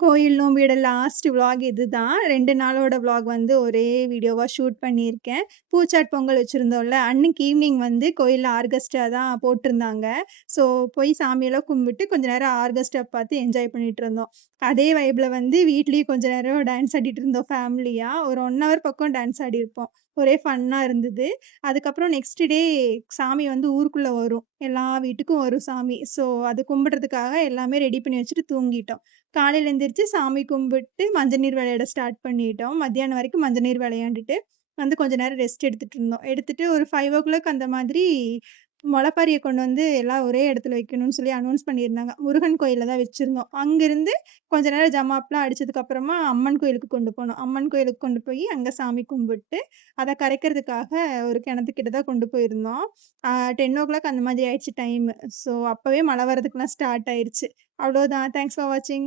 கோயில் நோம்பியோட last vlog இதுதான். 2 நாளோட விளாக் வந்து ஒரே வீடியோவா ஷூட் பண்ணியிருக்கேன். பூச்சாட் பொங்கல் வச்சிருந்தோம்ல, அன்னைக்கு ஈவ்னிங் வந்து கோயில்ல ஆர்கெஸ்ட்ரா தான் போட்டிருந்தாங்க. ஸோ போய் சாமியெல்லாம் கும்பிட்டு கொஞ்ச நேரம் ஆர்கெஸ்ட்ரா பார்த்து என்ஜாய் பண்ணிட்டு இருந்தோம். அதே வைப்ல வந்து வீட்லயும் கொஞ்ச நேரம் டான்ஸ் ஆடிட்டு இருந்தோம் ஃபேமிலியா. ஒரு 1 ஹவர் பக்கம் டான்ஸ் ஆடியிருப்போம். ஒரே ஃபன்னா இருந்தது. அதுக்கப்புறம் நெக்ஸ்ட் டே சாமி வந்து ஊருக்குள்ள வரும். எல்லா வீட்டுக்கும் வரும் சாமி. ஸோ அது கும்பிடுறதுக்காக எல்லாமே ரெடி பண்ணி வச்சுட்டு தூங்கிட்டோம். காலையில எந்திரிச்சு சாமி கும்பிட்டு மஞ்சள் நீர் விளையாட ஸ்டார்ட் பண்ணிட்டோம். மத்தியானம் வரைக்கும் மஞ்சள் நீர் விளையாண்டுட்டு, வந்து கொஞ்ச நேரம் ரெஸ்ட் எடுத்துட்டு இருந்தோம். எடுத்துட்டு ஒரு 5:00 அந்த மாதிரி முளைப்பாரிய கொண்டு வந்து எல்லாம் ஒரே இடத்துல வைக்கணும்னு சொல்லி அனௌன்ஸ் பண்ணியிருந்தாங்க. முருகன் கோயில்ல தான் வச்சிருந்தோம். அங்கிருந்து கொஞ்ச நேரம் ஜமாப்லாம் அடிச்சதுக்கு அப்புறமா அம்மன் கோயிலுக்கு கொண்டு போனோம். அம்மன் கோயிலுக்கு கொண்டு போய் அங்க சாமி கும்பிட்டு, அத கரைக்கிறதுக்காக ஒரு கிணத்துக்கிட்ட தான் கொண்டு போயிருந்தோம். 10:00 அந்த மாதிரி ஆயிடுச்சு டைமு. ஸோ அப்பவே மழை வரதுக்குலாம் ஸ்டார்ட் ஆயிருச்சு. அவ்வளோதான். தேங்க்ஸ் ஃபார் வாட்சிங்.